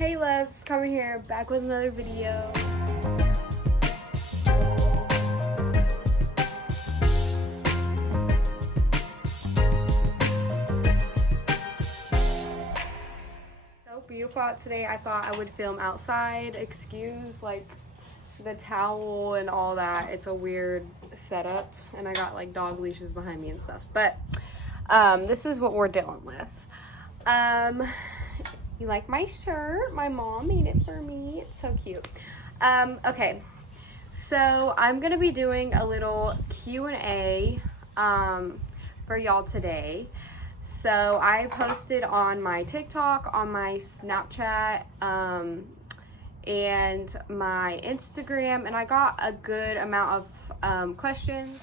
Hey loves, it's Carmen here, back with another video. So beautiful out today. I thought I would film outside. Excuse like the towel and all that. It's a weird setup and I got like dog leashes behind me and stuff. But this is what we're dealing with. You like my shirt? My mom made it for me. It's so cute. Okay, so I'm gonna be doing a little Q&A for y'all today. So I posted on my TikTok, on my Snapchat, and my Instagram, and I got a good amount of questions.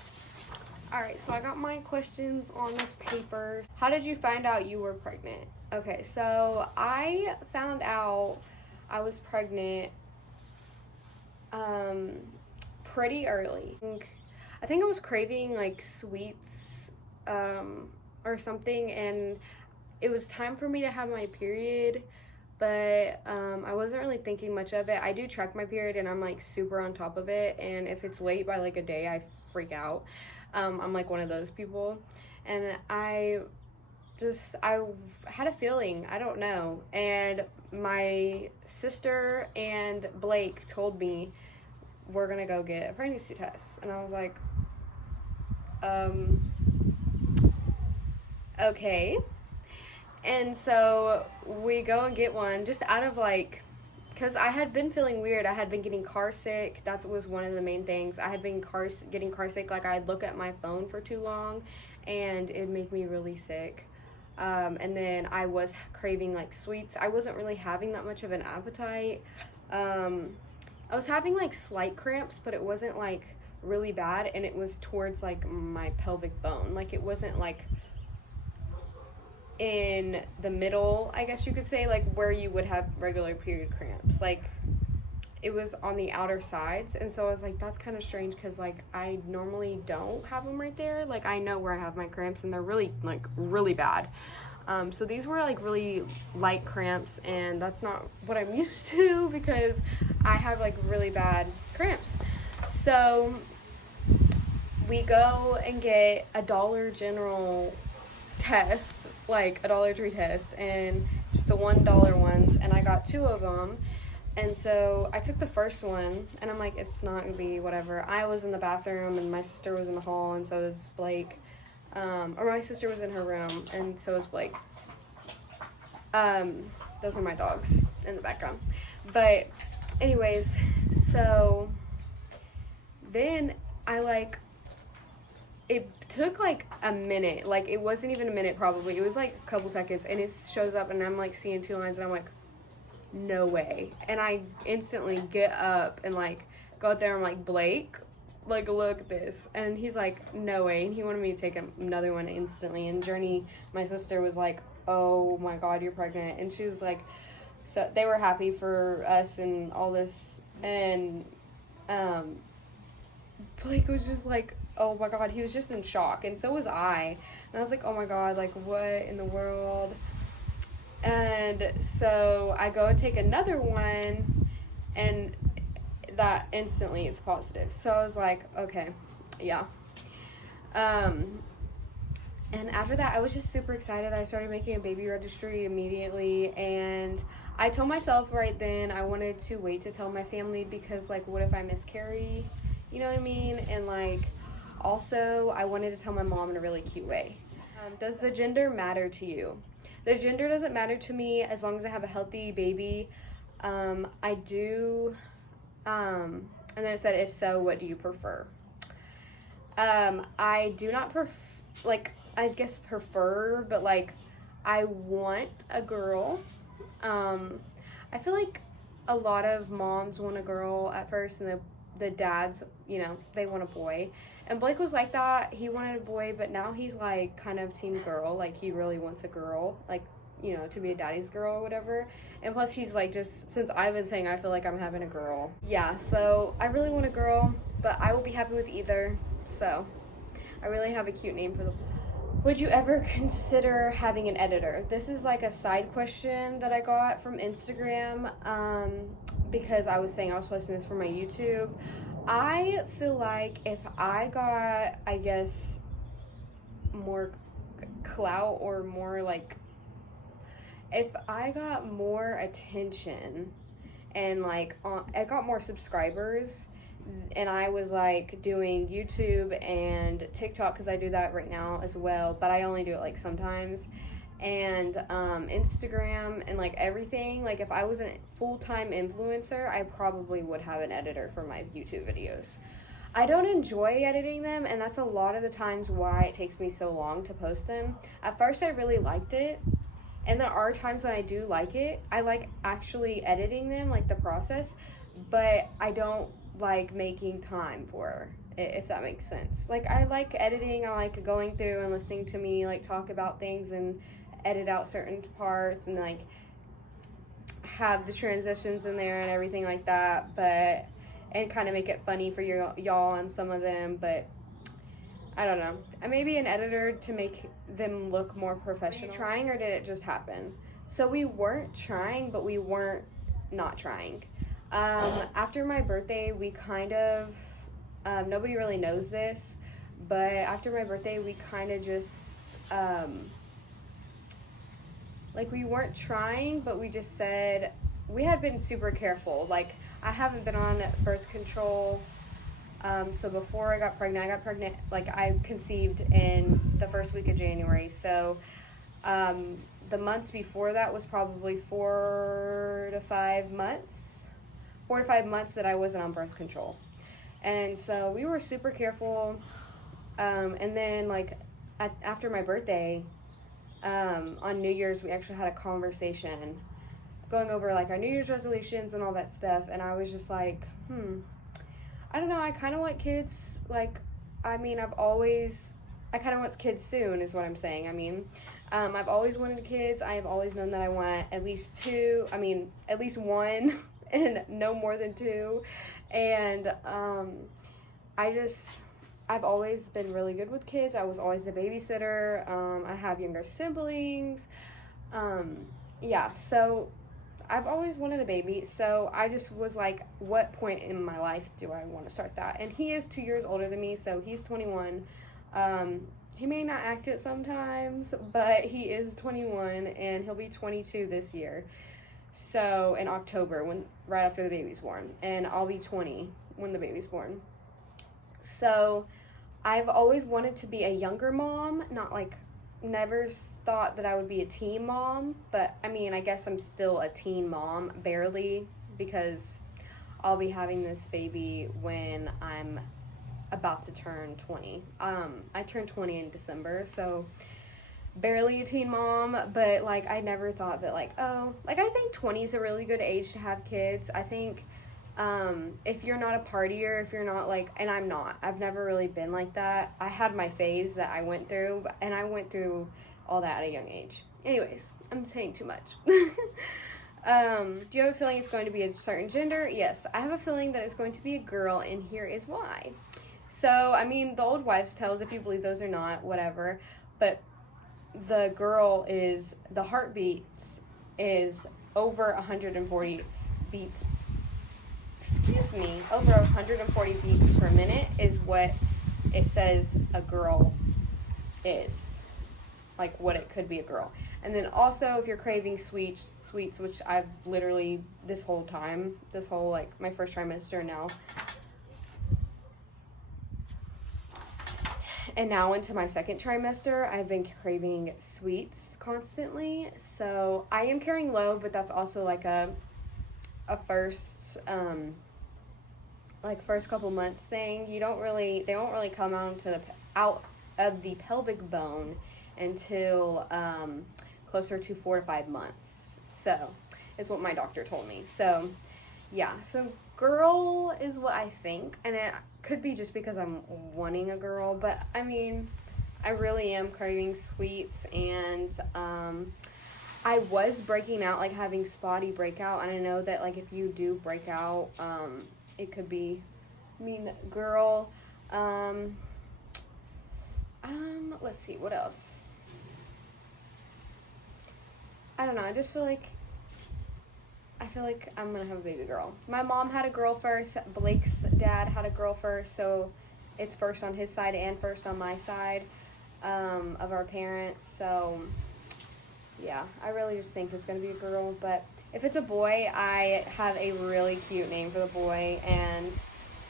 All right, so I got my questions on this paper. How did you find out you were pregnant? Okay, so I found out I was pregnant pretty early. I think I was craving like sweets or something, and it was time for me to have my period, but I wasn't really thinking much of it. I do track my period and I'm like super on top of it, and if it's late by like a day I freak out. I'm like one of those people, and I had a feeling, I don't know, and my sister and Blake told me we're gonna go get a pregnancy test, and I was like, okay. And so we go and get one just out of like, because I had been feeling weird. I had been getting car sick. That was one of the main things. I had been getting car sick. Like I'd look at my phone for too long and it'd make me really sick. And then I was craving like sweets. I wasn't really having that much of an appetite. I was having like slight cramps, but it wasn't like really bad. And it was towards like my pelvic bone. Like it wasn't like in the middle, I guess you could say, like where you would have regular period cramps. Like it was on the outer sides, and so I was like, that's kind of strange because like I normally don't have them right there. Like I know where I have my cramps and they're really like really bad. So these were like really light cramps, and that's not what I'm used to because I have like really bad cramps. So we go and get a Dollar General test, like a Dollar Tree test, and just the $1 ones, and I got 2 of them. And so I took the first one and I'm like, it's not gonna be whatever. I was in the bathroom and my sister was in the hall, and so was Blake, or my sister was in her room and so was Blake. Those are my dogs in the background. But anyways, so then it took like a minute, like it wasn't even a minute probably, it was like a couple seconds, and it shows up and I'm like seeing 2 lines and I'm like, no way. And I instantly get up and like go out there, I'm like, Blake, like look at this, and he's like, no way, and he wanted me to take another one instantly. And Journey, my sister, was like, oh my god, you're pregnant, and she was like, so they were happy for us and all this, and Blake was just like, oh my god, he was just in shock, and so was I. And I was like, oh my god, like what in the world? And so I go and take another one, and that instantly is positive. So I was like, okay, yeah. And after that, I was just super excited. I started making a baby registry immediately, and I told myself right then I wanted to wait to tell my family because like, what if I miscarry? You know what I mean? And like, also, I wanted to tell my mom in a really cute way. Does the gender matter to you? The gender doesn't matter to me as long as I have a healthy baby. I do, and then it said, if so, what do you prefer? I do not prefer, but like, I want a girl. I feel like a lot of moms want a girl at first, and the dads, you know, they want a boy. And Blake was like that. He wanted a boy, but now he's like kind of team girl. Like he really wants a girl, like, you know, to be a daddy's girl or whatever. And plus he's like, just since I've been saying I feel like I'm having a girl. Yeah, so I really want a girl, but I will be happy with either. So I really have a cute name for the Would you ever consider having an editor? This is like a side question that I got from Instagram, because I was saying I was posting this for my YouTube. I feel like if I got, I guess, more clout, or more like, if I got more attention and like I got more subscribers, and I was like doing YouTube and TikTok, because I do that right now as well, but I only do it like sometimes, and Instagram and like everything, like if I was a full-time influencer, I probably would have an editor for my YouTube videos. I don't enjoy editing them, and that's a lot of the times why it takes me so long to post them. At first I really liked it, and there are times when I do like it. I like actually editing them, like the process, but I don't like making time for it, if that makes sense. Like, I like editing, I like going through and listening to me like talk about things and edit out certain parts and like have the transitions in there and everything like that, but and kind of make it funny for y'all on some of them. But I don't know, maybe an editor to make them look more professional. Were you trying, or did it just happen? So we weren't trying, but we weren't not trying. After my birthday, we kind of, nobody really knows this, but after my birthday, we kind of just, like, we weren't trying, but we just said, we had been super careful. Like, I haven't been on birth control, so before I got pregnant, like, I conceived in the first week of January, so, the months before that was probably 4 to 5 months that I wasn't on birth control. And so we were super careful. And then like after my birthday, on New Year's, we actually had a conversation going over like our New Year's resolutions and all that stuff. And I was just like, I don't know. I kind of want kids. Like, I mean, I kind of want kids soon is what I'm saying. I mean, I've always wanted kids. I have always known that I want at least one and no more than 2. And I've always been really good with kids. I was always the babysitter. I have younger siblings. Yeah, so I've always wanted a baby. So I just was like, what point in my life do I want to start that? And he is 2 years older than me, so he's 21. He may not act it sometimes, but he is 21, and he'll be 22 this year. So in October, right after the baby's born, and I'll be 20 when the baby's born. So I've always wanted to be a younger mom, never thought that I would be a teen mom, but I mean, I guess I'm still a teen mom, barely, because I'll be having this baby when I'm about to turn 20. I turned 20 in December, so barely a teen mom, but like I never thought that I think 20 is a really good age to have kids. I think if you're not a partier, if you're not and I'm not, I've never really been like that. I had my phase that I went through, and I went through all that at a young age. Anyways, I'm saying too much. Do you have a feeling it's going to be a certain gender? Yes, I have a feeling that it's going to be a girl, and here is why. So, I mean, the old wives' tales, if you believe those or not, whatever, but the heartbeats is over 140 beats, over 140 beats per minute is what it says a girl is, like what it could be a girl. And then also, if you're craving sweets, which I've literally this whole my first trimester now, and now into my second trimester, I've been craving sweets constantly. So I am carrying low, but that's also like a first first couple months thing. They don't really come out of the pelvic bone until closer to 4 to 5 months. So is what my doctor told me. So yeah, so girl is what I think, and it could be just because I'm wanting a girl, but I mean, I really am craving sweets, and I was breaking out, having spotty breakout, and I know that if you do break out, it could be girl. I Let's see, what else? I don't know, I just feel like I'm gonna have a baby girl. My mom had a girl first, Blake's dad had a girl first, so it's first on his side and first on my side of our parents, so yeah, I really just think it's gonna be a girl. But if it's a boy, I have a really cute name for the boy, and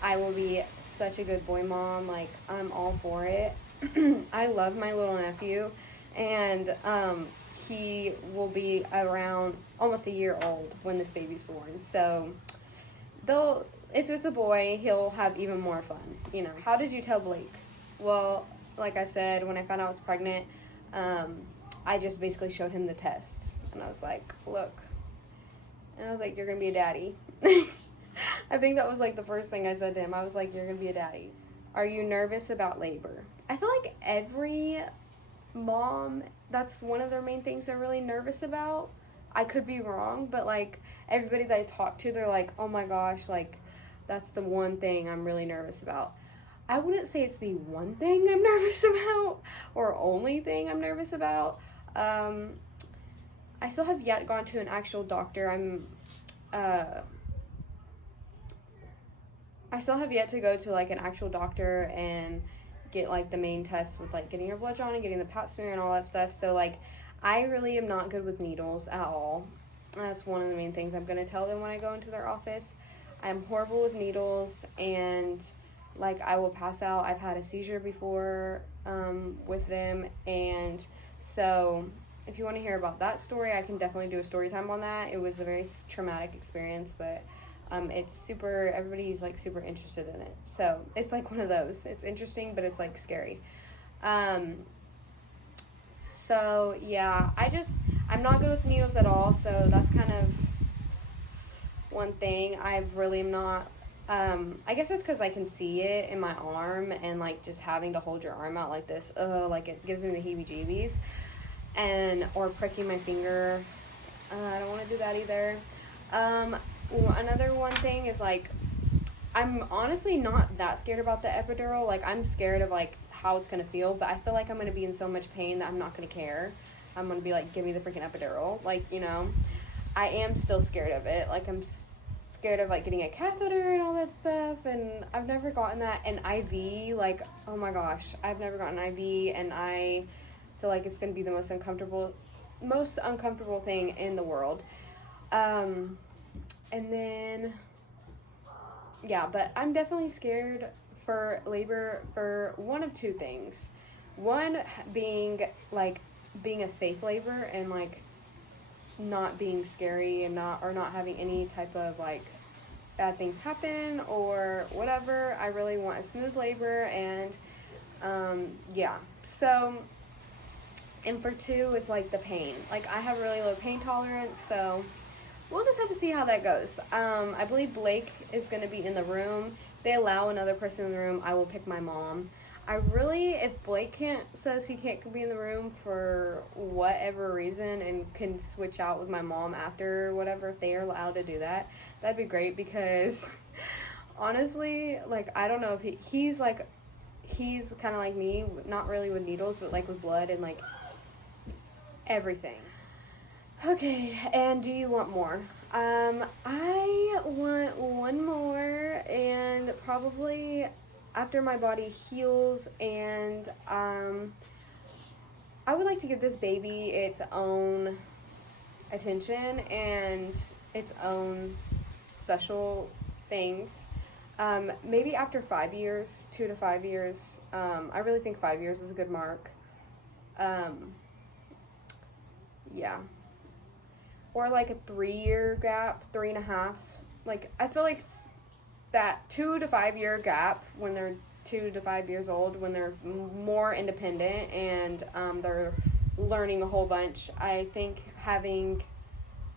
I will be such a good boy mom. Like, I'm all for it. I love my little nephew, and he will be around almost a year old when this baby's born. So, if it's a boy, he'll have even more fun, you know. How did you tell Blake? Well, like I said, when I found out I was pregnant, I just basically showed him the test. And I was like, look. And I was like, you're going to be a daddy. I think that was like the first thing I said to him. I was like, you're going to be a daddy. Are you nervous about labor? I feel like every mom, that's one of their main things they're really nervous about. I could be wrong, but like everybody that I talk to, they're like, oh my gosh, like that's the one thing I'm really nervous about. I wouldn't say it's the one thing I'm nervous about or only thing I'm nervous about. I still have yet gone to an actual doctor. I still have yet to go to like an actual doctor and get like the main tests with like getting your blood drawn and getting the pap smear and all that stuff. So like I really am not good with needles at all. That's one of the main things I'm going to tell them when I go into their office. I'm horrible with needles, and like I will pass out. I've had a seizure before with them, and so if you want to hear about that story, I can definitely do a story time on that. It was a very traumatic experience, but it's super, everybody's like super interested in it. So it's like one of those. It's interesting, but it's like scary. So yeah, I'm not good with needles at all. So that's kind of one thing. I really am not, I guess it's because I can see it in my arm, and like just having to hold your arm out like this, like it gives me the heebie-jeebies. Or pricking my finger. I don't want to do that either. Another one thing is like, I'm honestly not that scared about the epidural. Like, I'm scared of like how it's gonna feel, but I feel like I'm gonna be in so much pain that I'm not gonna care. I'm gonna be like, give me the freaking epidural. Like, you know, I am still scared of it. Like, I'm scared of like getting a catheter and all that stuff, and I've never gotten that. An IV, like, oh my gosh, I've never gotten an IV, and I feel like it's gonna be the most uncomfortable thing in the world. And then, yeah, but I'm definitely scared for labor for one of two things. One being like being a safe labor and like not being scary and not having any type of like bad things happen or whatever. I really want a smooth labor, and yeah. So, and for two, it's like the pain. Like, I have really low pain tolerance, so we'll just have to see how that goes. I believe Blake is going to be in the room. If they allow another person in the room, I will pick my mom. If Blake says he can't be in the room for whatever reason and can switch out with my mom after whatever, if they are allowed to do that, that'd be great, because honestly, like, I don't know if he's kind of like me, not really with needles, but like with blood and like everything. Okay, and do you want more? I want one more, and probably after my body heals, and I would like to give this baby its own attention and its own special things. Maybe after 5 years, 2 to 5 years. I really think 5 years is a good mark. Yeah. Or like a 3-year gap, 3.5. Like, I feel like that 2 to 5 year gap, when they're 2 to 5 years old, when they're more independent and they're learning a whole bunch, I think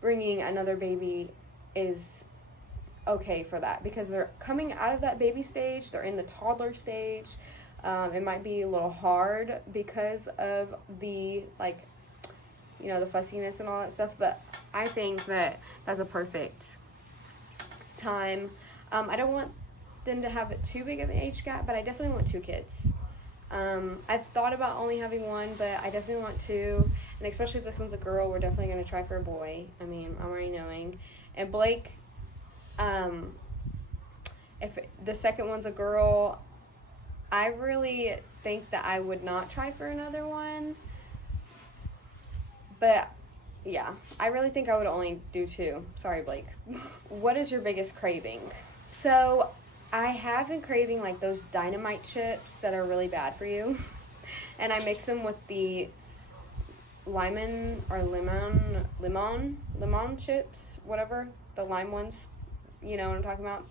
bringing another baby is okay for that, because they're coming out of that baby stage, they're in the toddler stage. It might be a little hard because of the, like, you know, the fussiness and all that stuff, but I think that that's a perfect time. I don't want them to have too big of an age gap, but I definitely want 2 kids. I've thought about only having one, but I definitely want two. And especially if this one's a girl, we're definitely going to try for a boy. I mean, I'm already knowing. And Blake, if the second one's a girl, I really think that I would not try for another one. But yeah, I really think I would only do two. Sorry, Blake. What is your biggest craving? So I have been craving like those dynamite chips that are really bad for you. And I mix them with the lemon chips, whatever, the lime ones. You know what I'm talking about?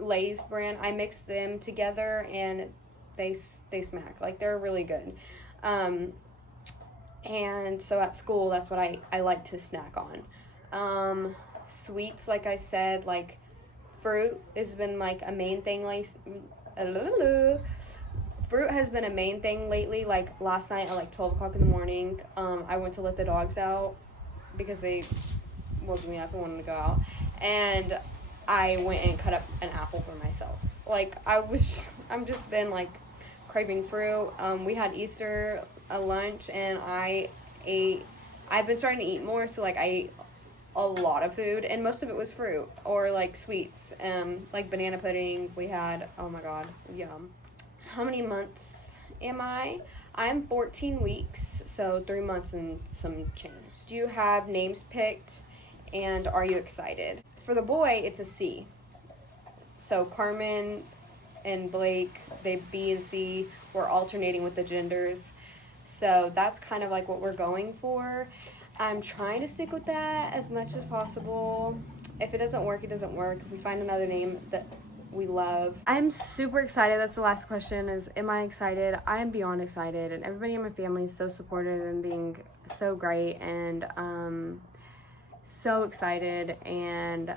Lay's brand. I mix them together and they smack. Like, they're really good. And so at school, that's what I like to snack on. Sweets, like I said, like fruit has been like a main thing. Fruit has been a main thing lately. Like last night at like 12 o'clock in the morning, I went to let the dogs out because they woke me up and wanted to go out. And I went and cut up an apple for myself. Like, I'm just been like craving fruit. We had Easter lunch and I've been starting to eat more, so like I ate a lot of food and most of it was fruit or like sweets, like banana pudding we had. Oh my god, yum. How many months am I? I'm 14 weeks, so 3 months and some change. Do you have names picked and are you excited? For the boy, it's a C. So Carmen and Blake, they B and C. We're alternating with the genders. So that's kind of like what we're going for. I'm trying to stick with that as much as possible. If it doesn't work, it doesn't work. If we find another name that we love. I'm super excited. That's the last question is, am I excited? I am beyond excited. And everybody in my family is so supportive and being so great. And so excited. And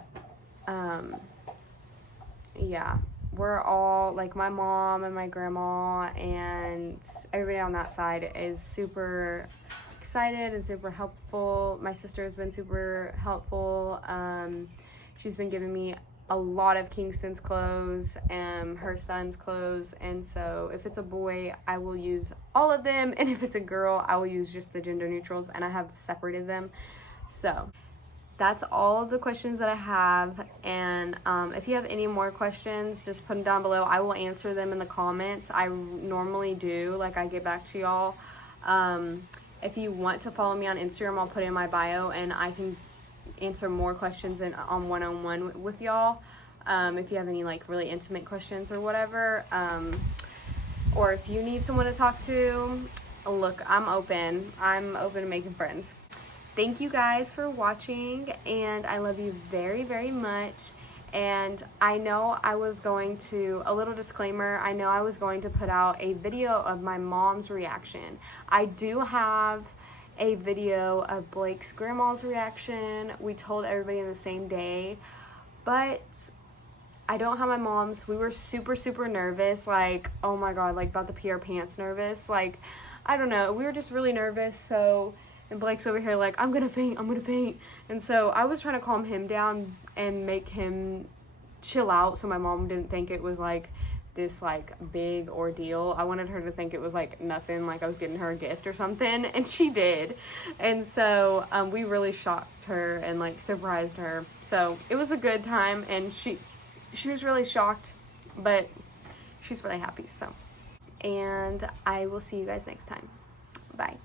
yeah. We're all, like, my mom and my grandma and everybody on that side is super excited and super helpful. My sister has been super helpful. She's been giving me a lot of Kingston's clothes and her son's clothes. And so if it's a boy, I will use all of them. And if it's a girl, I will use just the gender neutrals. And I have separated them. So that's all of the questions that I have. And if you have any more questions, just put them down below. I will answer them in the comments. I normally do. Like, I get back to y'all. If you want to follow me on Instagram, I'll put it in my bio. And I can answer more questions on one-on-one with y'all. If you have any, like, really intimate questions or whatever. Or if you need someone to talk to, look, I'm open. I'm open to making friends. Thank you guys for watching, and I love you very, very much. And I know I was going to, a little disclaimer, I know I was going to put out a video of my mom's reaction. I do have a video of Blake's grandma's reaction. We told everybody in the same day, but I don't have my mom's. We were super, super nervous, like, oh my god, like, about to pee our pants nervous. Like, I don't know, we were just really nervous. So, and Blake's over here like, I'm gonna faint. And so I was trying to calm him down and make him chill out so my mom didn't think it was like this like big ordeal. I wanted her to think it was like nothing, like I was getting her a gift or something, and she did. And so we really shocked her and like surprised her. So it was a good time, and she was really shocked, but she's really happy. So, and I will see you guys next time. Bye.